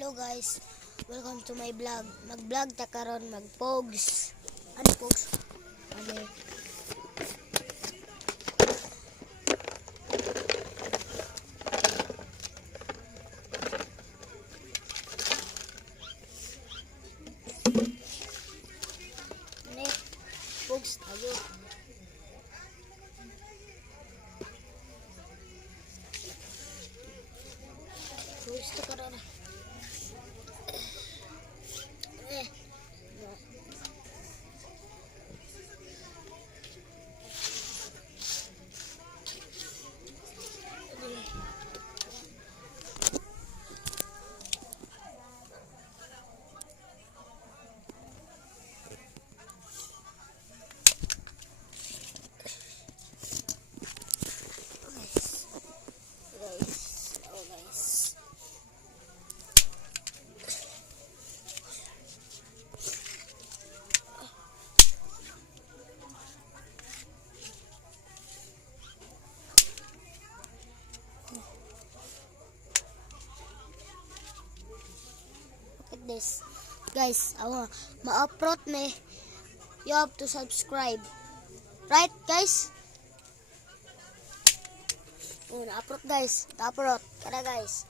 Hello guys, welcome to my vlog. Mag-vlog ta karon, mag-pogs. Ano pogs? Ano? Ano? Pogs tayo. Pogs ta karon. This guys, ma-upload me, you have to subscribe, right guys? Na-upload guys, na-upload kada guys,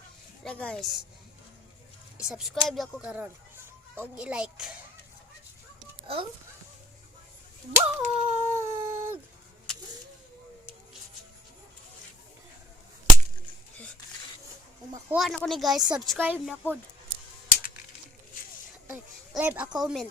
i-subscribe ako karon og i-like. Bog kung makuha na ko ni guys, subscribe na pod. Leave a comment.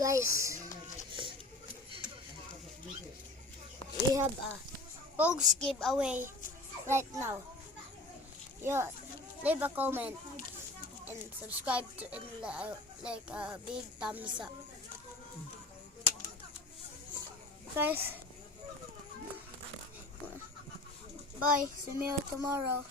Guys, we have a Pogs giveaway right now. Leave a comment and subscribe to and like a big thumbs up. Guys, bye. See you tomorrow.